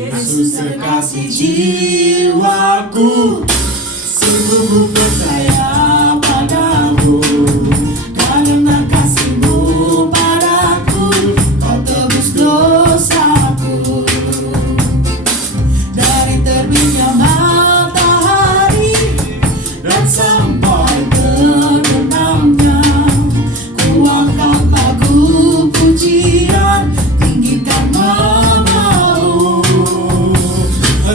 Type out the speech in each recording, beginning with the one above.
Yesus kekasih jiwaku, sungguh percaya padamu. Karena kasih-Mu padaku, Kau tebus dosaku. Dari terbitnya matahari dan sampai terbenamnya, ku angkat lagu pujian, tinggikan namamu.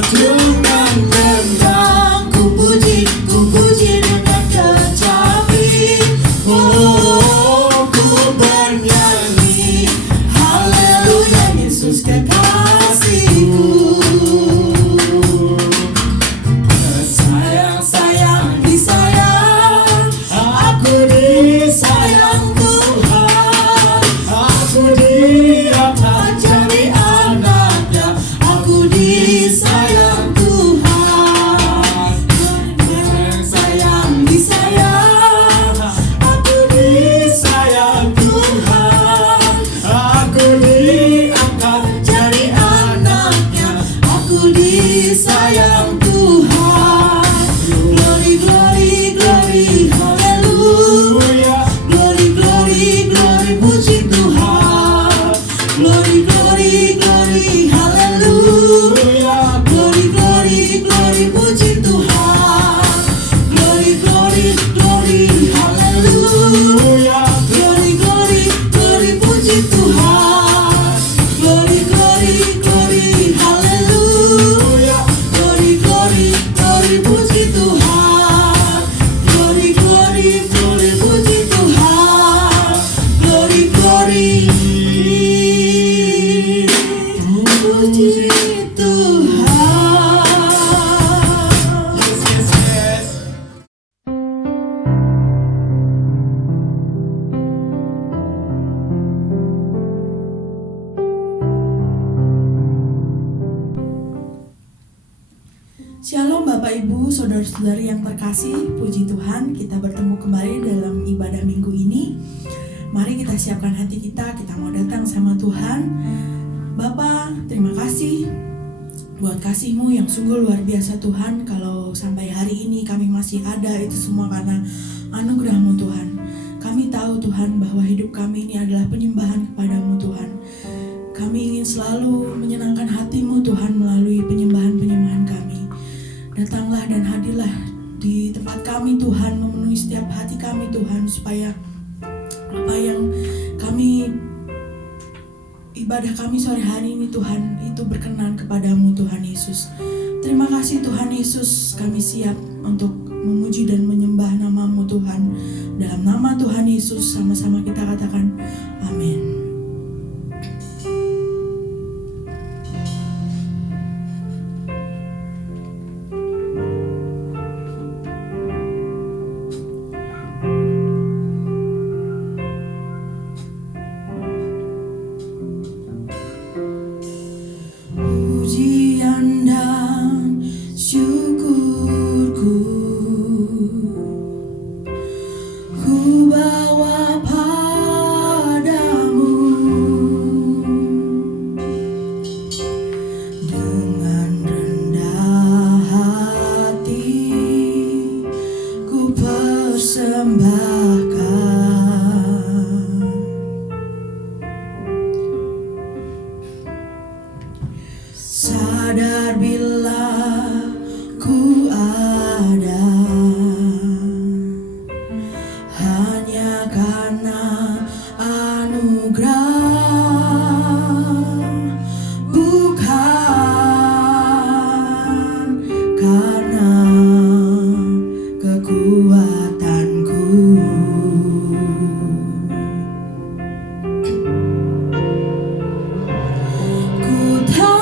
Dengan rendang ku puji dengan kecapi. Oh, ku bernyanyi haleluya, Yesus kekasihku. Sayang, disayang, aku disayang Tuhan. Aku diangkat jadi anaknya, aku disayang Tuhan. Disayang, aku disayang Tuhan. Aku diangkat jadi anaknya, aku disayang Tuhan. Glory, glory, glory, haleluya. Glory, glory, glory, puji Tuhan. Glory, glory, glory, haleluya. Glory, glory, glory, puji Tuhan. Glory, glory, glory, haleluya. Glory, glory, glory, puji Tuhan. Glory, glory, glory, haleluya. Glory, glory, glory, puji Tuhan. Glory, glory, glory, puji Tuhan. Glory, glory, puji Tuhan. Yes, yes, yes. Shalom Bapak Ibu, Saudara-saudari yang terkasih, puji Tuhan kita bertemu kembali dalam ibadah minggu ini. Mari kita siapkan hati kita mau datang sama Tuhan. Bapa, terima kasih buat kasih-Mu yang sungguh luar biasa Tuhan. Kalau sampai hari ini kami masih ada, itu semua karena anugerah-Mu Tuhan. Kami tahu Tuhan bahwa hidup kami ini adalah penyembahan kepada-Mu Tuhan. Kami ingin selalu menyenangkan hati-Mu Tuhan melalui penyembahan-penyembahan kami. Datanglah dan hadirlah di tempat kami Tuhan, memenuhi setiap hati kami Tuhan, supaya apa yang kami ibadah kami sore hari ini Tuhan, itu berkenan kepadamu Tuhan Yesus. Terima kasih Tuhan Yesus, kami siap untuk memuji dan menyembah nama-Mu Tuhan. Dalam nama Tuhan Yesus sama-sama kita katakan amin. Pujian dan syukurku ku bawa padamu, dengan rendah hati ku persembahkan. Sadar bila ku ada hanya karena anugerah, bukan karena kekuatanku. Ku tahu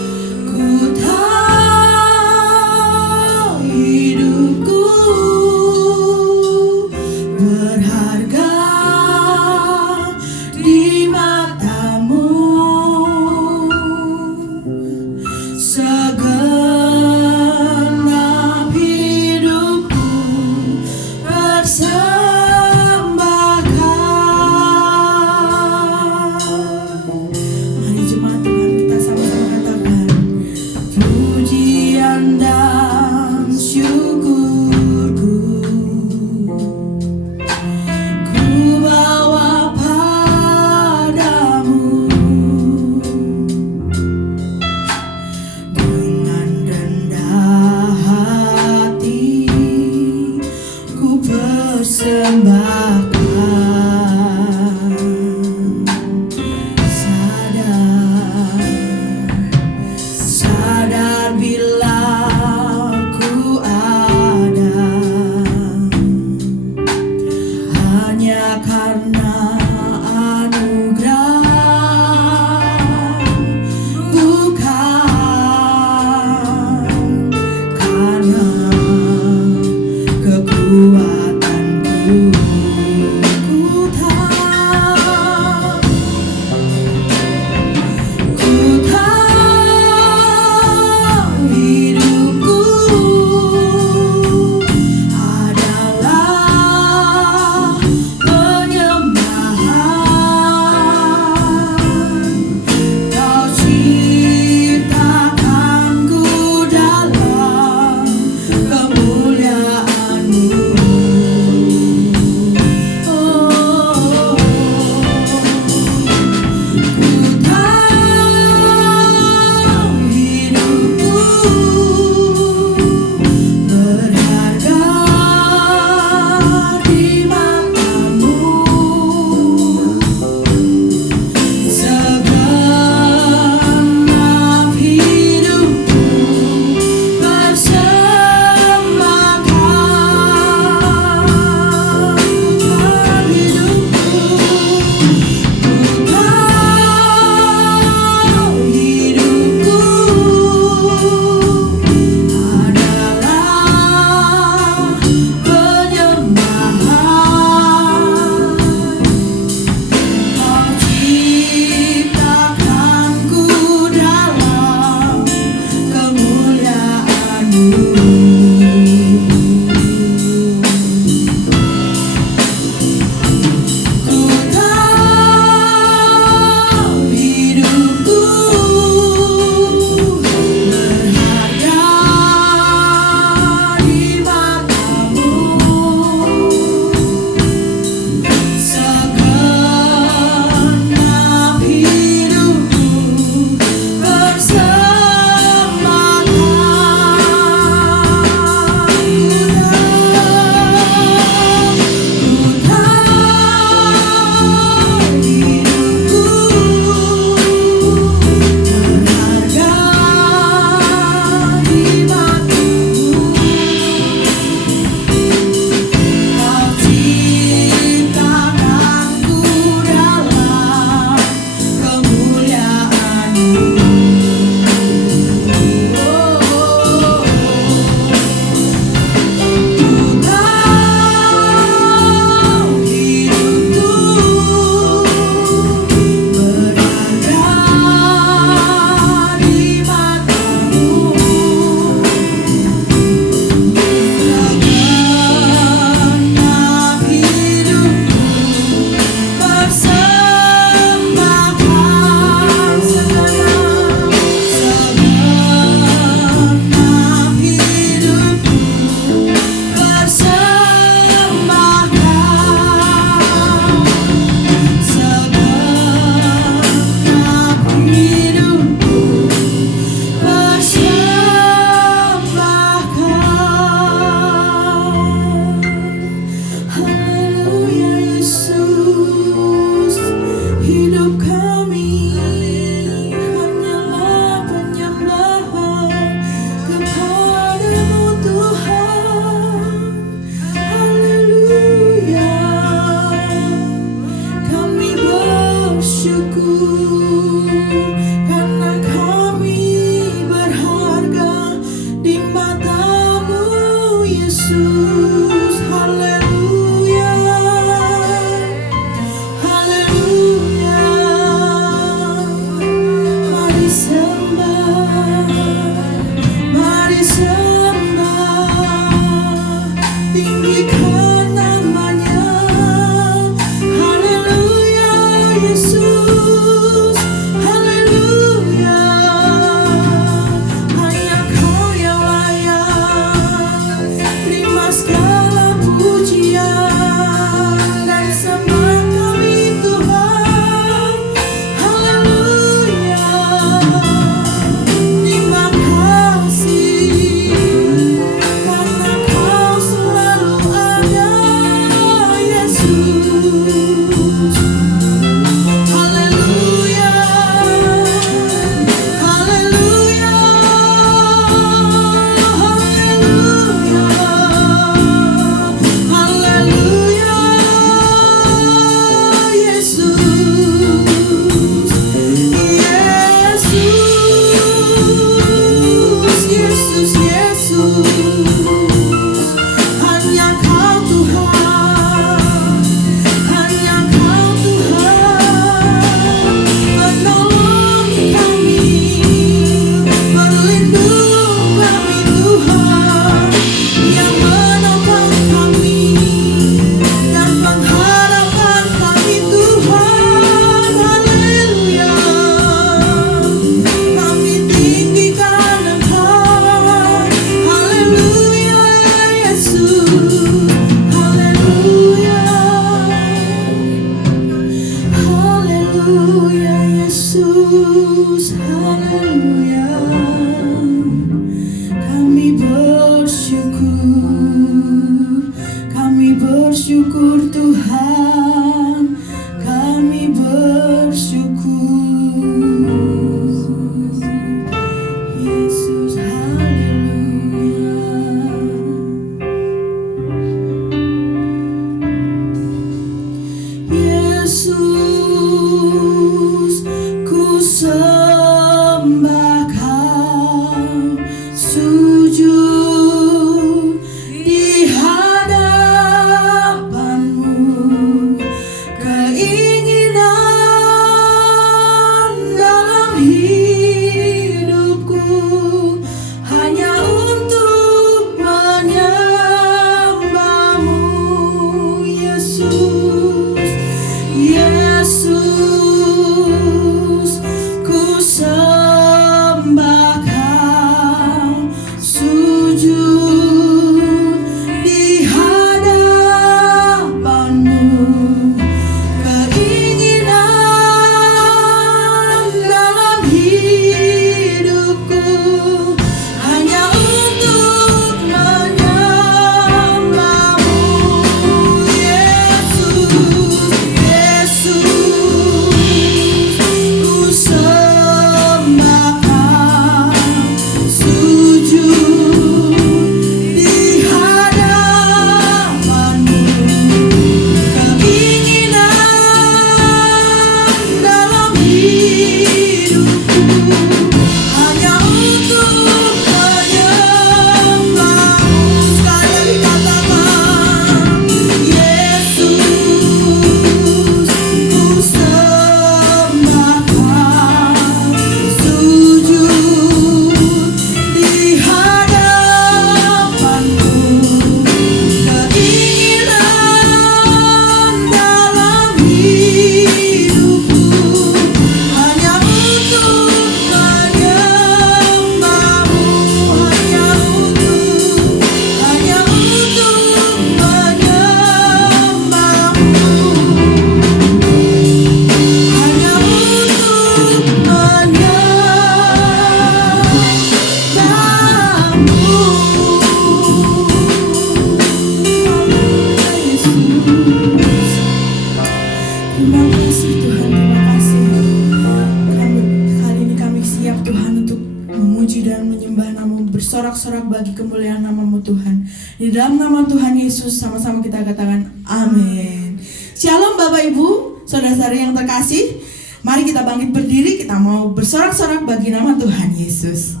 bersorak-sorak bagi kemuliaan nama-Mu Tuhan. Di dalam nama Tuhan Yesus sama-sama kita katakan amin. Shalom Bapak Ibu, saudara-saudari yang terkasih. Mari kita bangkit berdiri, kita mau bersorak-sorak bagi nama Tuhan Yesus.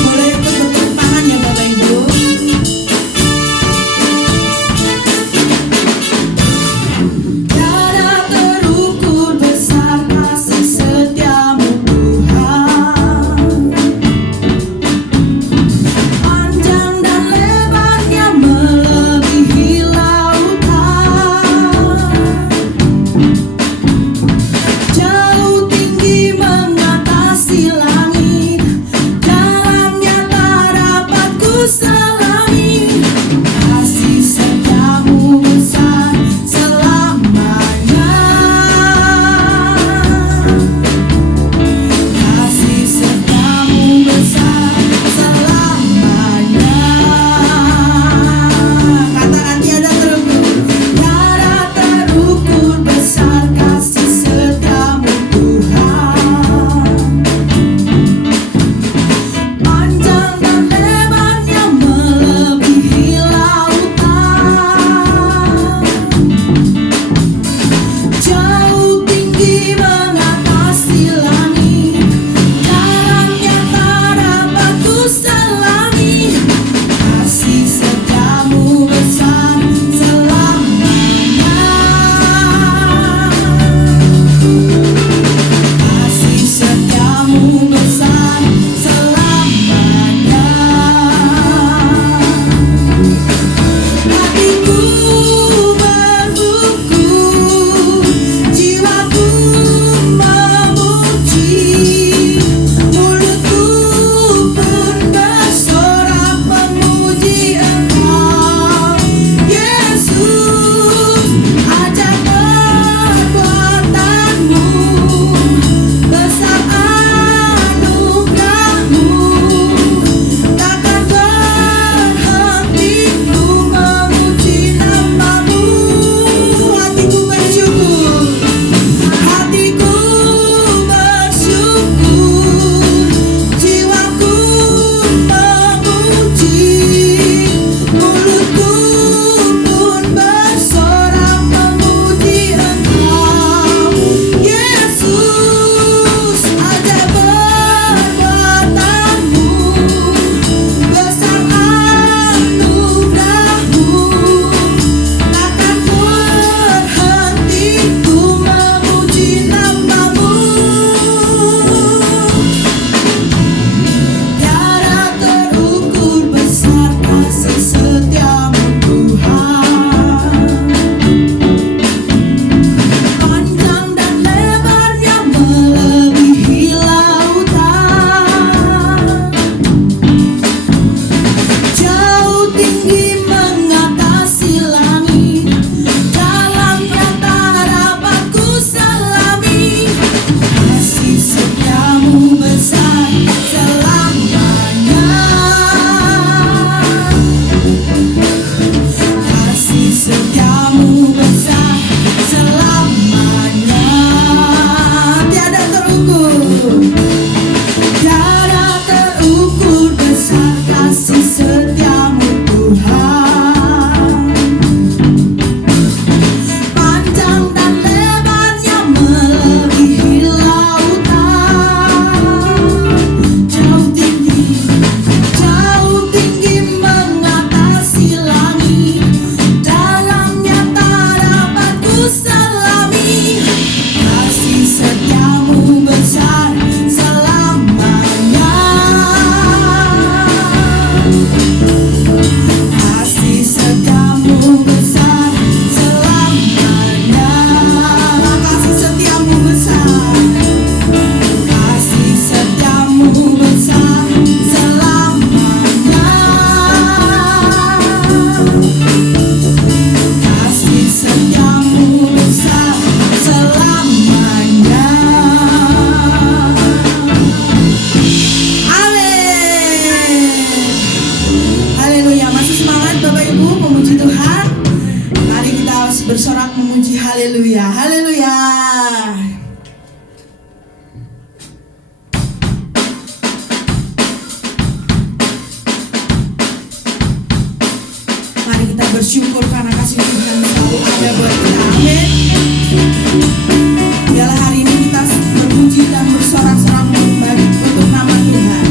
Boleh ikut bertepuk tangan ya Bapak Ibu. Tiada Haleluya. Mari kita bersyukur karena kasih Tuhan selalu ada buat kita. Amin. Biarlah hari ini kita berpuji dan bersorak-sorak untuk nama Tuhan.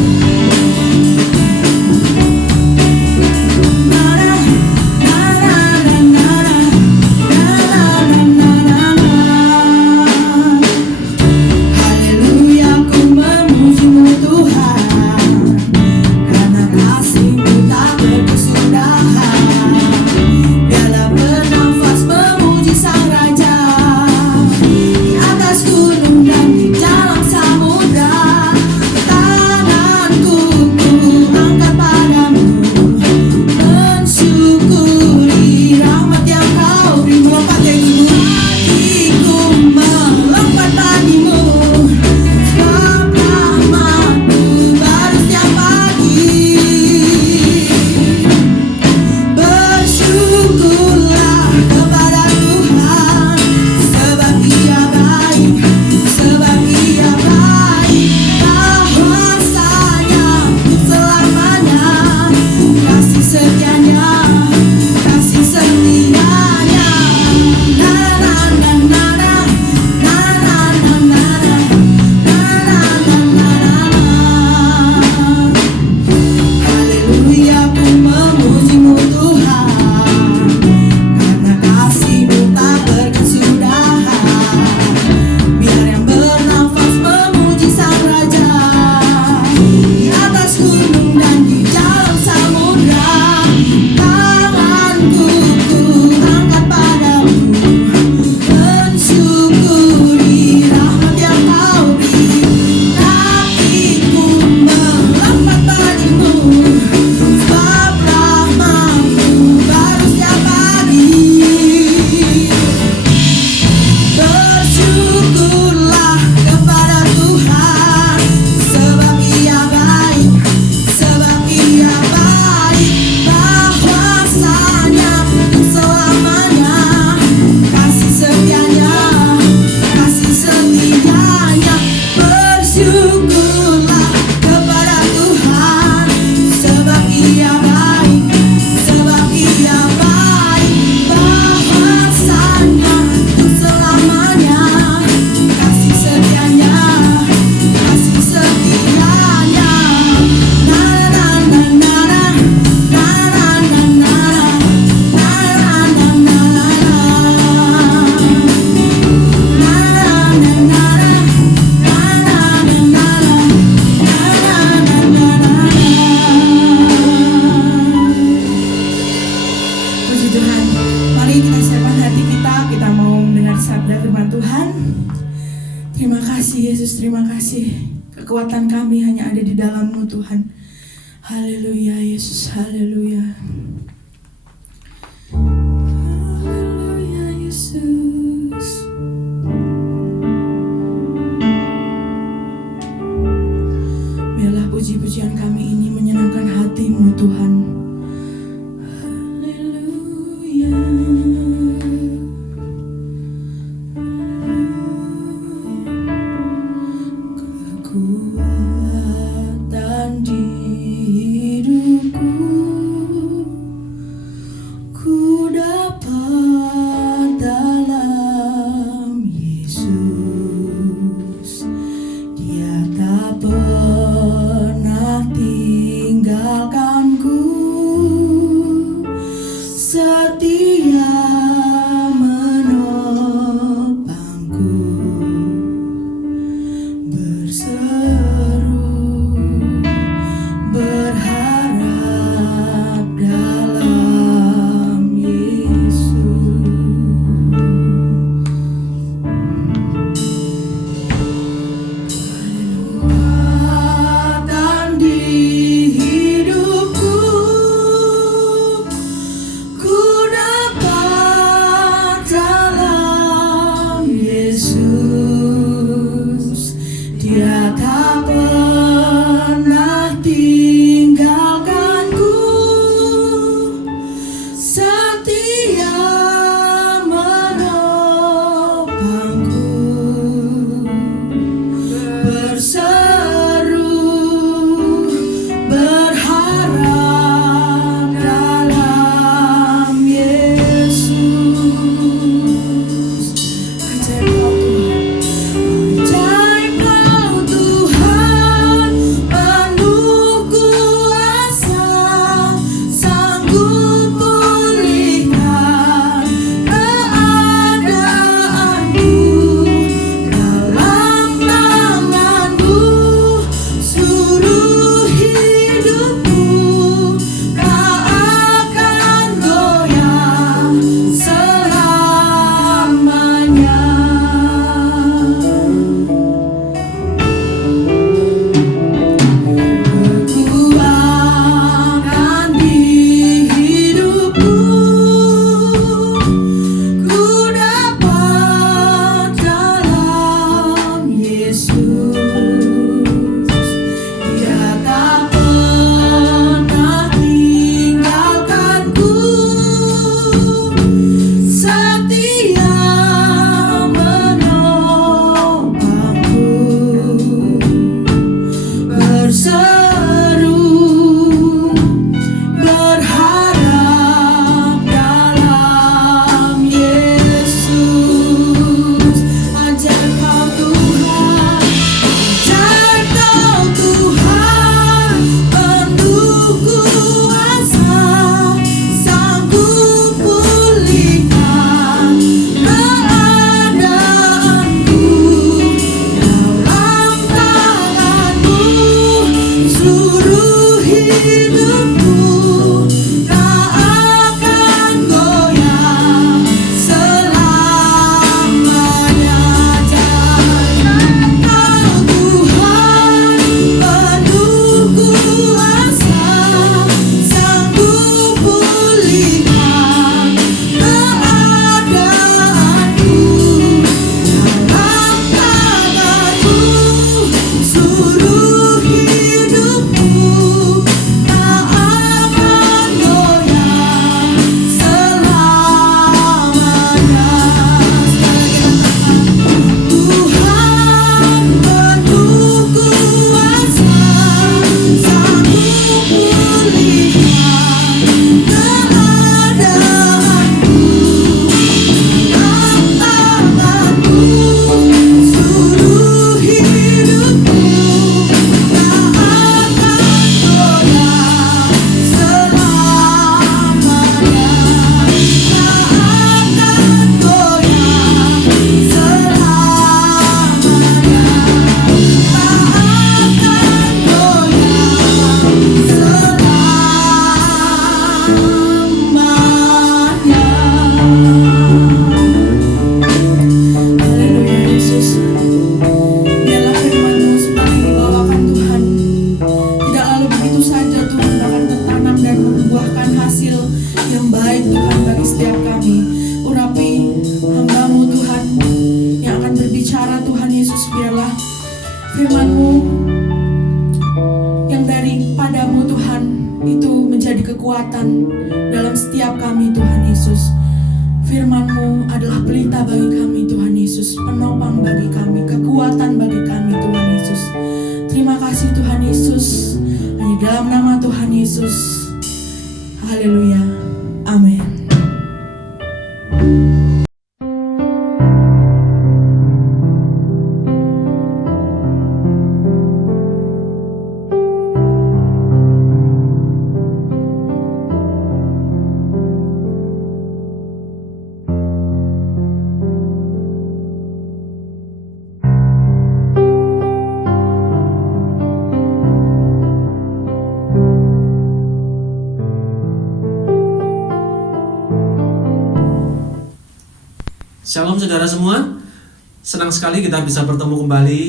Kekuatan kami hanya ada di dalam-Mu Tuhan. Haleluya Yesus, haleluya. Haleluya Yesus. Biarlah puji-pujian kami ini menyenangkan hati-Mu Tuhan. Haleluya. Kekuatan di hidupku Firman-Mu yang daripadamu Tuhan itu menjadi kekuatan dalam setiap kami Tuhan Yesus. Firman-Mu adalah pelita bagi kami Tuhan Yesus, penopang bagi kami, kekuatan bagi kami Tuhan Yesus. Terima kasih Tuhan Yesus, hanya dalam nama Tuhan Yesus. Haleluya, amin. Shalom saudara semua, senang sekali kita bisa bertemu kembali.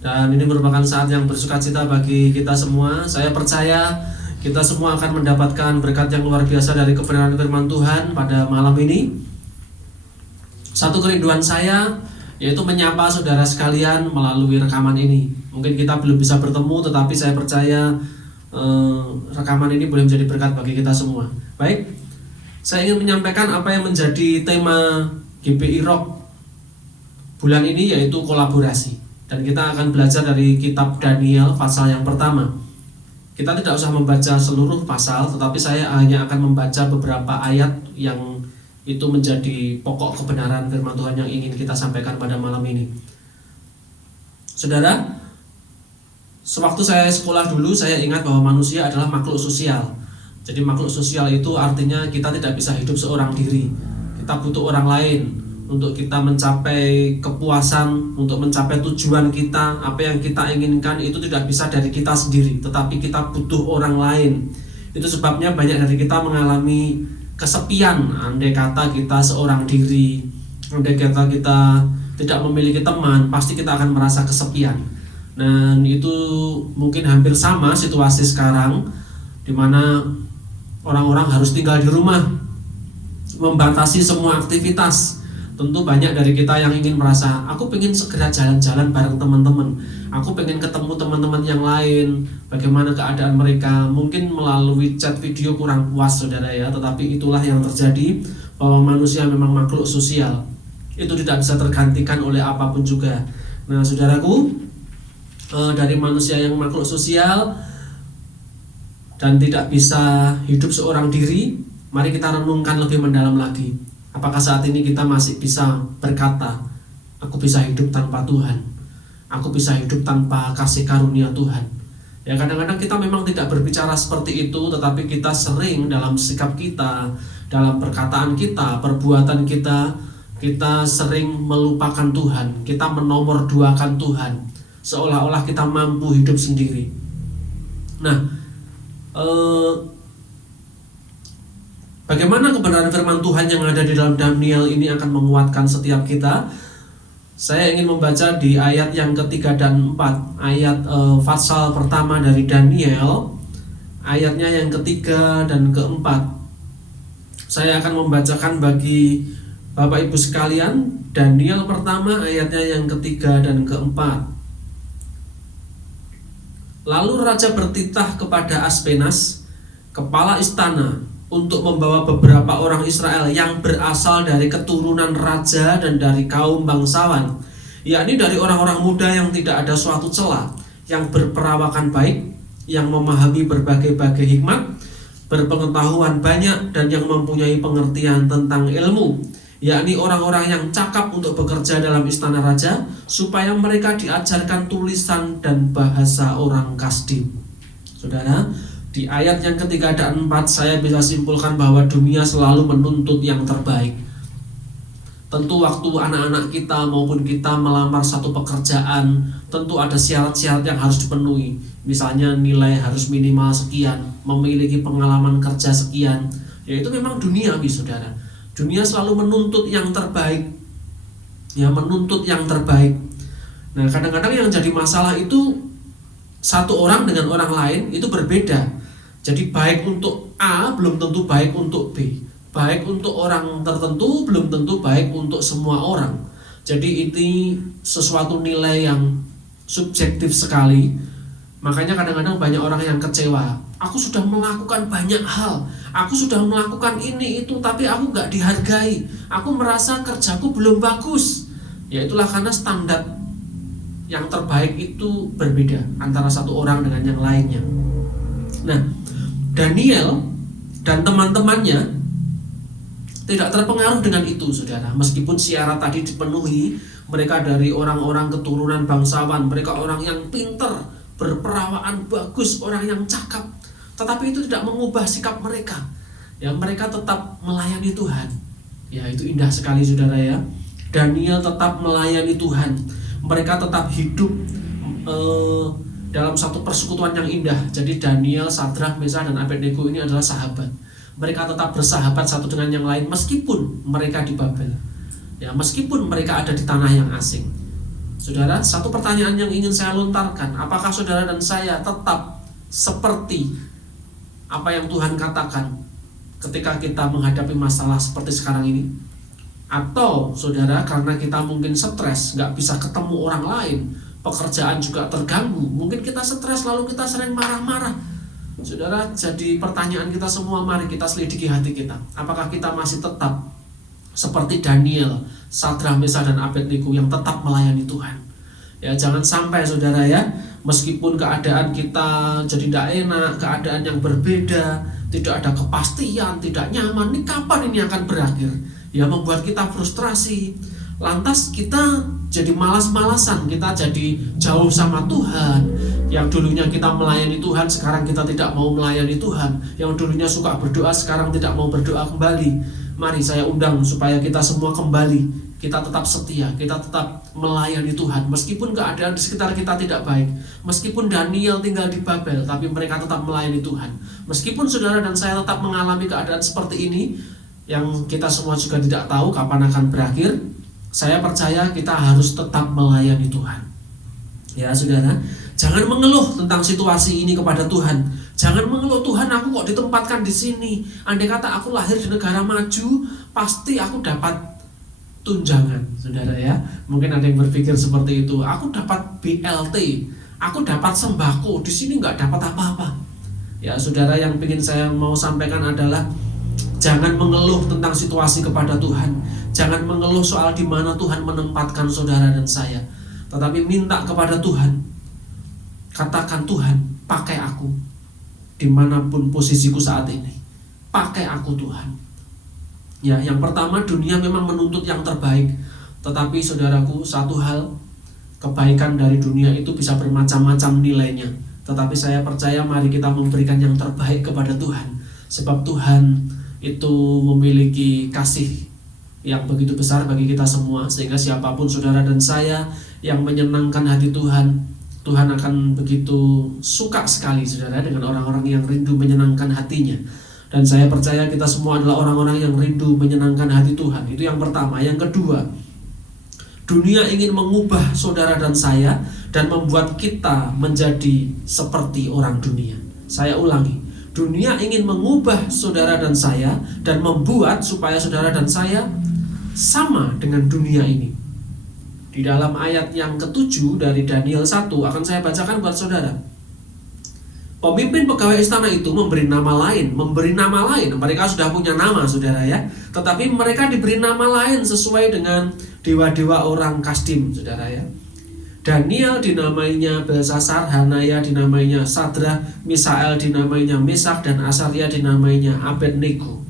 Dan ini merupakan saat yang bersukacita bagi kita semua. Saya percaya kita semua akan mendapatkan berkat yang luar biasa dari kebenaran firman Tuhan pada malam ini. Satu kerinduan saya yaitu menyapa saudara sekalian melalui rekaman ini. Mungkin kita belum bisa bertemu, tetapi saya percaya rekaman ini boleh menjadi berkat bagi kita semua. Baik, saya ingin menyampaikan apa yang menjadi tema GPI Rock bulan ini, yaitu kolaborasi. Dan kita akan belajar dari kitab Daniel pasal yang pertama. Kita tidak usah membaca seluruh pasal, tetapi saya hanya akan membaca beberapa ayat yang itu menjadi pokok kebenaran firman Tuhan yang ingin kita sampaikan pada malam ini. Saudara, sewaktu saya sekolah dulu, saya ingat bahwa manusia adalah makhluk sosial. Jadi makhluk sosial itu artinya kita tidak bisa hidup seorang diri. Kita butuh orang lain untuk kita mencapai kepuasan, untuk mencapai tujuan kita. Apa yang kita inginkan itu tidak bisa dari kita sendiri, tetapi kita butuh orang lain. Itu sebabnya banyak dari kita mengalami kesepian. Andai kata kita seorang diri, andai kata kita tidak memiliki teman, pasti kita akan merasa kesepian. Dan itu mungkin hampir sama situasi sekarang, di mana orang-orang harus tinggal di rumah, membatasi semua aktivitas. Tentu banyak dari kita yang ingin merasa, aku pengen segera jalan-jalan bareng teman-teman, aku pengen ketemu teman-teman yang lain, bagaimana keadaan mereka. Mungkin melalui chat video kurang puas saudara ya, tetapi itulah yang terjadi, bahwa manusia memang makhluk sosial. Itu tidak bisa tergantikan oleh apapun juga. Nah saudaraku, dari manusia yang makhluk sosial dan tidak bisa hidup seorang diri, mari kita renungkan lebih mendalam lagi. Apakah saat ini kita masih bisa berkata, aku bisa hidup tanpa Tuhan, aku bisa hidup tanpa kasih karunia Tuhan? Ya kadang-kadang kita memang tidak berbicara seperti itu, tetapi kita sering dalam sikap kita, dalam perkataan kita, perbuatan kita, kita sering melupakan Tuhan. Kita menomorduakan Tuhan, seolah-olah kita mampu hidup sendiri. Nah, bagaimana kebenaran firman Tuhan yang ada di dalam Daniel ini akan menguatkan setiap kita? Saya ingin membaca di ayat yang ketiga dan 4, ayat pasal pertama dari Daniel, ayatnya yang ketiga dan keempat. Saya akan membacakan bagi Bapak Ibu sekalian, Daniel pertama ayatnya yang ketiga dan keempat. Lalu raja bertitah kepada Aspenas, kepala istana, untuk membawa beberapa orang Israel yang berasal dari keturunan raja dan dari kaum bangsawan, yakni dari orang-orang muda yang tidak ada suatu cela, yang berperawakan baik, yang memahami berbagai-bagai hikmat, berpengetahuan banyak, dan yang mempunyai pengertian tentang ilmu, yakni orang-orang yang cakap untuk bekerja dalam istana raja, supaya mereka diajarkan tulisan dan bahasa orang Kasdim. Saudara, di ayat yang ketiga dan 4 saya bisa simpulkan bahwa dunia selalu menuntut yang terbaik. Tentu waktu anak-anak kita maupun kita melamar satu pekerjaan, tentu ada syarat-syarat yang harus dipenuhi. Misalnya nilai harus minimal sekian, memiliki pengalaman kerja sekian. Ya itu memang dunia, saudara. Dunia selalu menuntut yang terbaik. Ya, menuntut yang terbaik. Nah, kadang-kadang yang jadi masalah itu satu orang dengan orang lain itu berbeda. Jadi baik untuk A belum tentu baik untuk B. Baik untuk orang tertentu belum tentu baik untuk semua orang. Jadi ini sesuatu nilai yang subjektif sekali. Makanya kadang-kadang banyak orang yang kecewa. Aku sudah melakukan banyak hal, aku sudah melakukan ini itu, tapi aku gak dihargai. Aku merasa kerjaku belum bagus. Ya itulah karena standar yang terbaik itu berbeda antara satu orang dengan yang lainnya. Nah, Daniel dan teman-temannya tidak terpengaruh dengan itu, saudara. Meskipun syarat tadi dipenuhi, mereka dari orang-orang keturunan bangsawan, mereka orang yang pinter, berperawaan bagus, orang yang cakap, tetapi itu tidak mengubah sikap mereka. Ya, mereka tetap melayani Tuhan. Ya, itu indah sekali, saudara ya. Daniel tetap melayani Tuhan. Mereka tetap hidup dalam satu persekutuan yang indah. Jadi Daniel, Sadrak, Mesakh, dan Abednego ini adalah sahabat. Mereka tetap bersahabat satu dengan yang lain meskipun mereka di Babel. Ya, meskipun mereka ada di tanah yang asing. Saudara, satu pertanyaan yang ingin saya lontarkan, apakah saudara dan saya tetap seperti apa yang Tuhan katakan ketika kita menghadapi masalah seperti sekarang ini? Atau saudara, karena kita mungkin stres, gak bisa ketemu orang lain, pekerjaan juga terganggu, mungkin kita stres lalu kita sering marah-marah. Saudara, jadi pertanyaan kita semua, mari kita selidiki hati kita. Apakah kita masih tetap seperti Daniel, Sadrak, Mesakh, dan Abednego yang tetap melayani Tuhan? Ya, jangan sampai saudara ya, meskipun keadaan kita jadi tidak enak, keadaan yang berbeda, tidak ada kepastian, tidak nyaman, ini kapan ini akan berakhir? Ya, membuat kita frustrasi. Lantas kita jadi malas-malasan, kita jadi jauh sama Tuhan. Yang dulunya kita melayani Tuhan, sekarang kita tidak mau melayani Tuhan. Yang dulunya suka berdoa, sekarang tidak mau berdoa kembali. Mari saya undang supaya kita semua kembali. Kita tetap setia, kita tetap melayani Tuhan. Meskipun keadaan di sekitar kita tidak baik, meskipun Daniel tinggal di Babel, tapi mereka tetap melayani Tuhan. Meskipun saudara dan saya tetap mengalami keadaan seperti ini, yang kita semua juga tidak tahu kapan akan berakhir, saya percaya kita harus tetap melayani Tuhan. Ya saudara, jangan mengeluh tentang situasi ini kepada Tuhan. Jangan mengeluh, Tuhan aku kok ditempatkan di sini. Andai kata aku lahir di negara maju, pasti aku dapat tunjangan, saudara ya. Mungkin ada yang berpikir seperti itu. Aku dapat BLT, aku dapat sembako, di sini nggak dapat apa-apa. Ya saudara, yang ingin saya mau sampaikan adalah jangan mengeluh tentang situasi kepada Tuhan. Jangan mengeluh soal di mana Tuhan menempatkan saudara dan saya. Tetapi minta kepada Tuhan. Katakan, Tuhan, pakai aku dimanapun posisiku saat ini. Pakai aku Tuhan. Ya, yang pertama, dunia memang menuntut yang terbaik. Tetapi saudaraku, satu hal, kebaikan dari dunia itu bisa bermacam-macam nilainya. Tetapi saya percaya mari kita memberikan yang terbaik kepada Tuhan. Sebab Tuhan itu memiliki kasih yang begitu besar bagi kita semua, sehingga siapapun saudara dan saya yang menyenangkan hati Tuhan, Tuhan akan begitu suka sekali saudara dengan orang-orang yang rindu menyenangkan hatinya. Dan saya percaya kita semua adalah orang-orang yang rindu menyenangkan hati Tuhan. Itu yang pertama. Yang kedua, dunia ingin mengubah saudara dan saya dan membuat kita menjadi seperti orang dunia. Saya ulangi, dunia ingin mengubah saudara dan saya dan membuat supaya saudara dan saya sama dengan dunia ini. Di dalam ayat yang ke-7 dari Daniel 1 akan saya bacakan buat saudara. Pemimpin pegawai istana itu memberi nama lain. Mereka sudah punya nama saudara ya, tetapi mereka diberi nama lain sesuai dengan dewa-dewa orang Kasdim saudara ya. Daniel dinamainya Belsasar, Hanaya dinamainya Sadrak, Misael dinamainya Mesakh, dan Asaria dinamainya Abednego.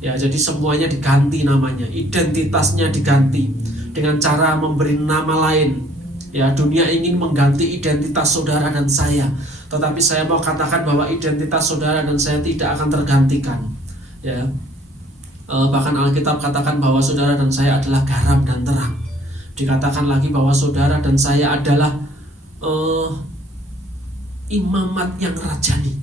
Ya, jadi semuanya diganti namanya, identitasnya diganti dengan cara memberi nama lain. Ya, dunia ingin mengganti identitas saudara dan saya, tetapi saya mau katakan bahwa identitas saudara dan saya tidak akan tergantikan. Ya, bahkan Alkitab katakan bahwa saudara dan saya adalah garam dan terang. Dikatakan lagi bahwa saudara dan saya adalah imamat yang rajani,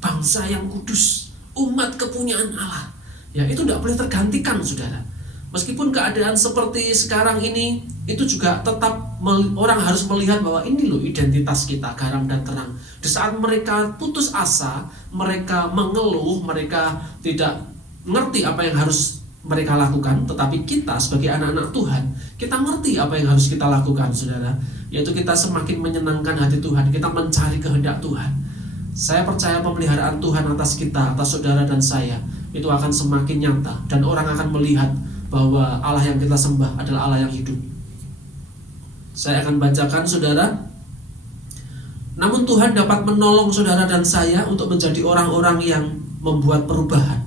bangsa yang kudus, umat kepunyaan Allah. Ya, itu tidak boleh tergantikan saudara. Meskipun keadaan seperti sekarang ini, itu juga tetap orang harus melihat bahwa ini loh identitas kita, garam dan terang. Di saat mereka putus asa, mereka mengeluh, mereka tidak ngerti apa yang harus mereka lakukan, tetapi kita sebagai anak-anak Tuhan, kita ngerti apa yang harus kita lakukan, saudara. Yaitu kita semakin menyenangkan hati Tuhan, kita mencari kehendak Tuhan. Saya percaya pemeliharaan Tuhan atas kita, atas saudara dan saya, itu akan semakin nyata. Dan orang akan melihat bahwa Allah yang kita sembah adalah Allah yang hidup. Saya akan bacakan, saudara. Namun Tuhan dapat menolong saudara dan saya untuk menjadi orang-orang yang membuat perubahan.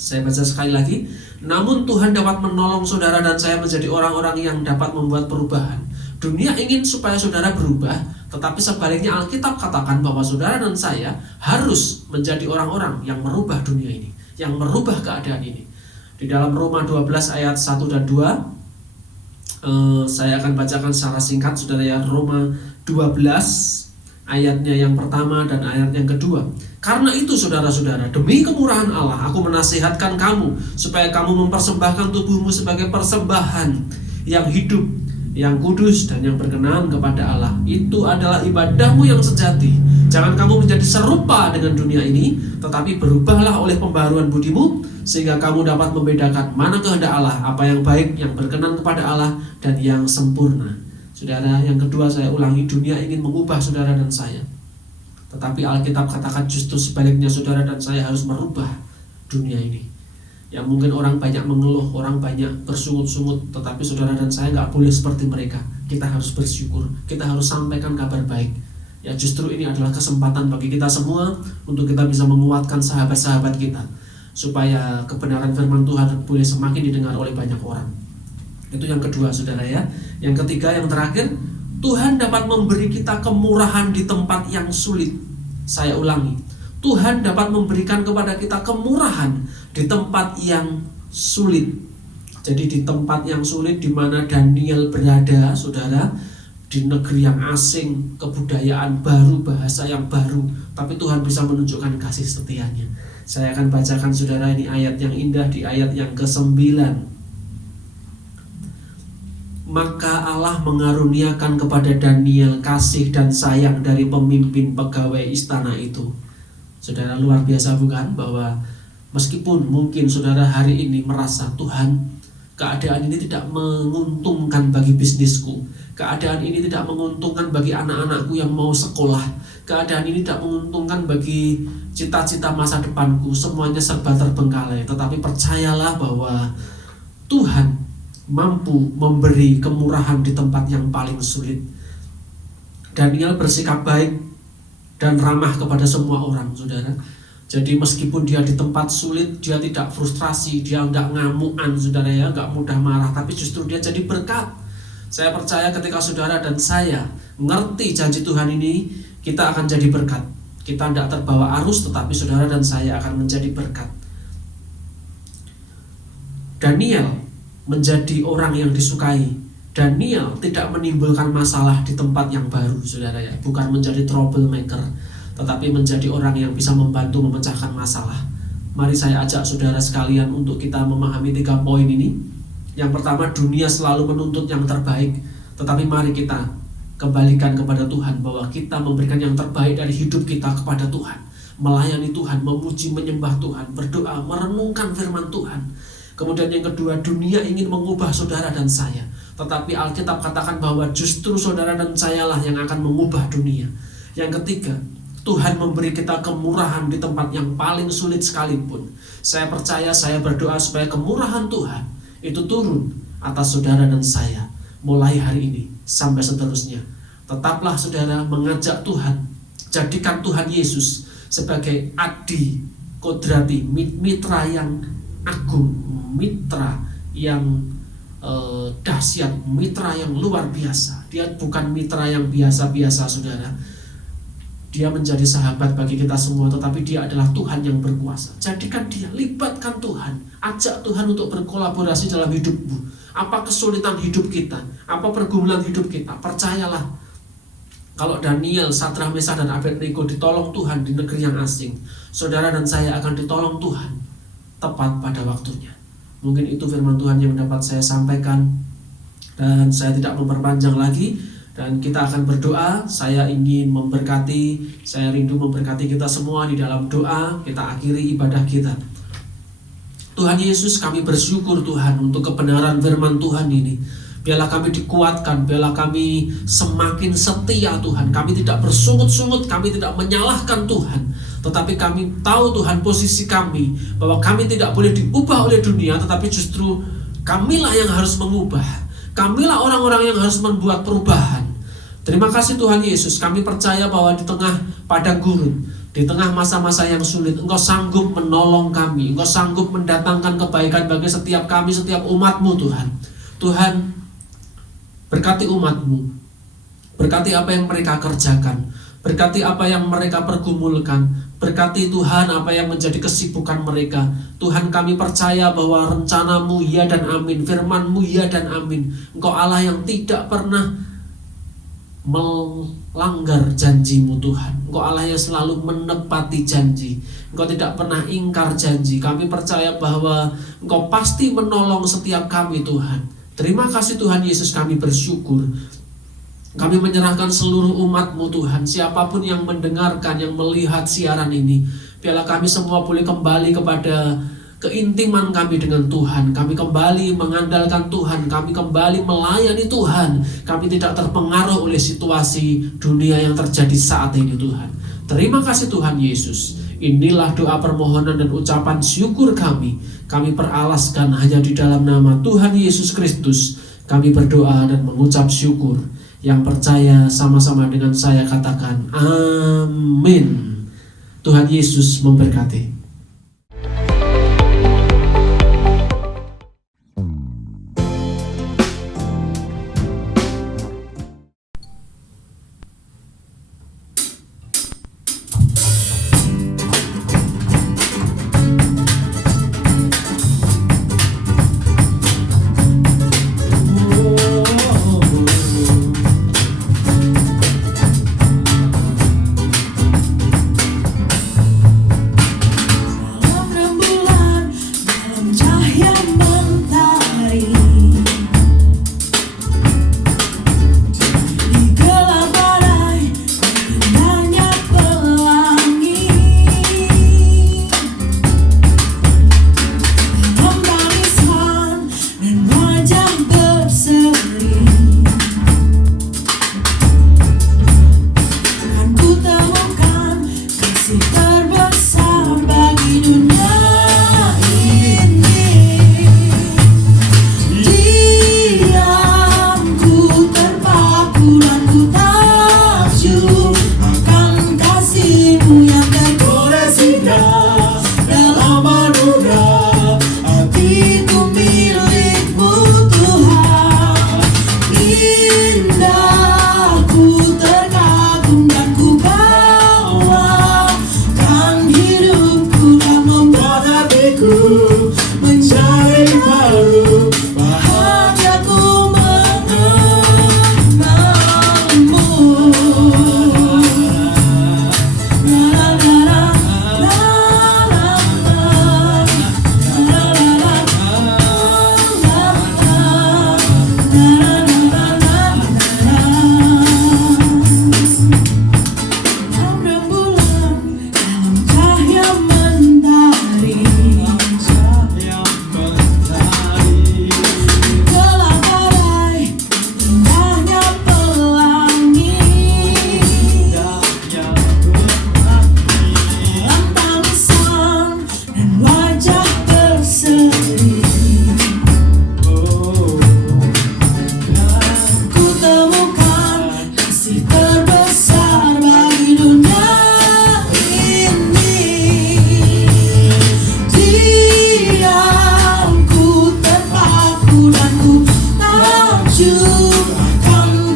Saya baca sekali lagi. Namun Tuhan dapat menolong saudara dan saya menjadi orang-orang yang dapat membuat perubahan. Dunia ingin supaya saudara berubah, tetapi sebaliknya Alkitab katakan bahwa saudara dan saya harus menjadi orang-orang yang merubah dunia ini, yang merubah keadaan ini. Di dalam Roma 12 ayat 1 dan 2, saya akan bacakan secara singkat, saudara ya. Roma 12 ayatnya yang pertama dan ayat yang kedua. Karena itu saudara-saudara, demi kemurahan Allah, aku menasihatkan kamu supaya kamu mempersembahkan tubuhmu sebagai persembahan yang hidup, yang kudus dan yang berkenan kepada Allah. Itu adalah ibadahmu yang sejati. Jangan kamu menjadi serupa dengan dunia ini, tetapi berubahlah oleh pembaharuan budimu, sehingga kamu dapat membedakan mana kehendak Allah, apa yang baik, yang berkenan kepada Allah, dan yang sempurna. Saudara, yang kedua saya ulangi, dunia ingin mengubah saudara dan saya, tetapi Alkitab katakan justru sebaliknya, saudara dan saya harus merubah dunia ini. Yang mungkin orang banyak mengeluh, orang banyak bersungut-sungut, tetapi saudara dan saya nggak boleh seperti mereka. Kita harus bersyukur, kita harus sampaikan kabar baik. Ya, justru ini adalah kesempatan bagi kita semua untuk kita bisa menguatkan sahabat-sahabat kita, supaya kebenaran firman Tuhan boleh semakin didengar oleh banyak orang. Itu yang kedua, saudara ya. Yang ketiga, yang terakhir, Tuhan dapat memberi kita kemurahan di tempat yang sulit. Saya ulangi, Tuhan dapat memberikan kepada kita kemurahan di tempat yang sulit. Jadi di tempat yang sulit di mana Daniel berada, saudara, di negeri yang asing, kebudayaan baru, bahasa yang baru, tapi Tuhan bisa menunjukkan kasih setianya. Saya akan bacakan, saudara, ini ayat yang indah di ayat yang ke-9. Maka Allah mengaruniakan kepada Daniel kasih dan sayang dari pemimpin pegawai istana itu. Saudara, luar biasa bukan? Bahwa meskipun mungkin saudara hari ini merasa, Tuhan, keadaan ini tidak menguntungkan bagi bisnisku, keadaan ini tidak menguntungkan bagi anak-anakku yang mau sekolah, keadaan ini tidak menguntungkan bagi cita-cita masa depanku, semuanya serba terbengkalai. Tetapi percayalah bahwa Tuhan mampu memberi kemurahan di tempat yang paling sulit. Daniel bersikap baik dan ramah kepada semua orang, saudara. Jadi meskipun dia di tempat sulit, dia tidak frustrasi, dia nggak ngamuan, saudara ya, nggak mudah marah, tapi justru dia jadi berkat. Saya percaya ketika saudara dan saya ngerti janji Tuhan ini, kita akan jadi berkat. Kita tidak terbawa arus, tetapi saudara dan saya akan menjadi berkat. Daniel menjadi orang yang disukai. Daniel tidak menimbulkan masalah di tempat yang baru, saudara ya, bukan menjadi troublemaker, tetapi menjadi orang yang bisa membantu memecahkan masalah. Mari saya ajak saudara sekalian untuk kita memahami 3 poin ini. Yang pertama, dunia selalu menuntut yang terbaik, tetapi mari kita kembalikan kepada Tuhan bahwa kita memberikan yang terbaik dari hidup kita kepada Tuhan, melayani Tuhan, memuji, menyembah Tuhan, berdoa, merenungkan firman Tuhan. Kemudian yang kedua, dunia ingin mengubah saudara dan saya, tetapi Alkitab katakan bahwa justru saudara dan sayalah yang akan mengubah dunia. Yang ketiga, Tuhan memberi kita kemurahan di tempat yang paling sulit sekalipun. Saya percaya, saya berdoa supaya kemurahan Tuhan itu turun atas saudara dan saya mulai hari ini sampai seterusnya. Tetaplah saudara mengajak Tuhan, jadikan Tuhan Yesus sebagai adi kodrati, mitra yang agung, mitra yang dahsyat, mitra yang luar biasa. Dia bukan mitra yang biasa-biasa, saudara. Dia menjadi sahabat bagi kita semua, tetapi dia adalah Tuhan yang berkuasa. Jadikan dia, libatkan Tuhan, ajak Tuhan untuk berkolaborasi dalam hidupmu. Apa kesulitan hidup kita, apa pergumulan hidup kita, percayalah, kalau Daniel, Sadrah, Mesah, dan Abednego ditolong Tuhan di negeri yang asing, saudara dan saya akan ditolong Tuhan tepat pada waktunya. Mungkin itu firman Tuhan yang dapat saya sampaikan, dan saya tidak memperpanjang lagi. Dan kita akan berdoa. Saya ingin memberkati, saya rindu memberkati kita semua di dalam doa. Kita akhiri ibadah kita. Tuhan Yesus, kami bersyukur Tuhan untuk kebenaran firman Tuhan ini. Biarlah kami dikuatkan, biarlah kami semakin setia Tuhan. Kami tidak bersungut-sungut, kami tidak menyalahkan Tuhan. Tetapi kami tahu Tuhan posisi kami, bahwa kami tidak boleh diubah oleh dunia, tetapi justru kamilah yang harus mengubah. Kamilah orang-orang yang harus membuat perubahan. Terima kasih Tuhan Yesus, kami percaya bahwa di tengah padang gurun, di tengah masa-masa yang sulit, Engkau sanggup menolong kami. Engkau sanggup mendatangkan kebaikan bagi setiap kami, setiap umat-Mu Tuhan. Tuhan, berkati umat-Mu, berkati apa yang mereka kerjakan, berkati apa yang mereka pergumulkan, berkati Tuhan apa yang menjadi kesibukan mereka. Tuhan, kami percaya bahwa rencana-Mu ya dan amin, firman-Mu ya dan amin. Engkau Allah yang tidak pernah melanggar janji-Mu Tuhan. Engkau Allah yang selalu menepati janji. Engkau tidak pernah ingkar janji. Kami percaya bahwa Engkau pasti menolong setiap kami Tuhan. Terima kasih Tuhan Yesus, kami bersyukur. Kami menyerahkan seluruh umat-Mu Tuhan. Siapapun yang mendengarkan, yang melihat siaran ini, biarlah kami semua boleh kembali kepada keintiman kami dengan Tuhan. Kami kembali mengandalkan Tuhan. Kami kembali melayani Tuhan. Kami tidak terpengaruh oleh situasi dunia yang terjadi saat ini Tuhan. Terima kasih Tuhan Yesus. Inilah doa permohonan dan ucapan syukur kami. Kami peralaskan hanya di dalam nama Tuhan Yesus Kristus. Kami berdoa dan mengucap syukur. Yang percaya sama-sama dengan saya katakan amin. Tuhan Yesus memberkati. Akan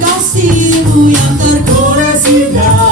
kasih-Mu yang terkoneksi.